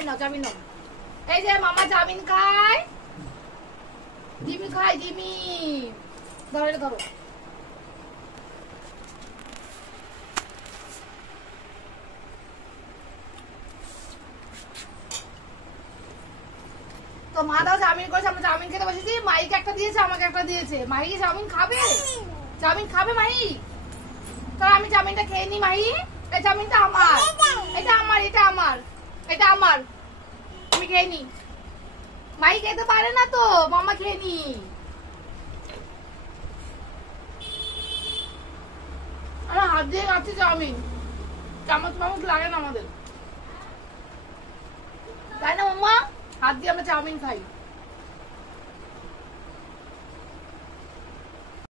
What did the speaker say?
Chowmein নাও, chowmein নাও। এই যে মামা চাউমিন খায়, জিমি খায়, জিমি ধরো, এটা ধরো। তো মা দাও চাউমিন করেছে, আমরা চাউমিন খেতে বসেছি। মাইকে একটা দিয়েছে, আমাকে একটা দিয়েছে। মাহি কি চাউমিন খাবে? চাউমিন খাবে মাহি? তো আমি চাউমিনটা খেয়ে নি। মাহি, এই চাউমিনটা আমার, এটা আমার, এটা আমার, এটা আমার, আমি খেয়ে নি। মাহি খেতে পারে না তো, মামা খেয়ে নি। আমরা হাত দিয়ে খাচ্ছি চাউমিন, চামচ মামচ লাগে না আমাদের, তাই না মাম্মা? হাত দিয়ে আমরা চাউমিন খাই।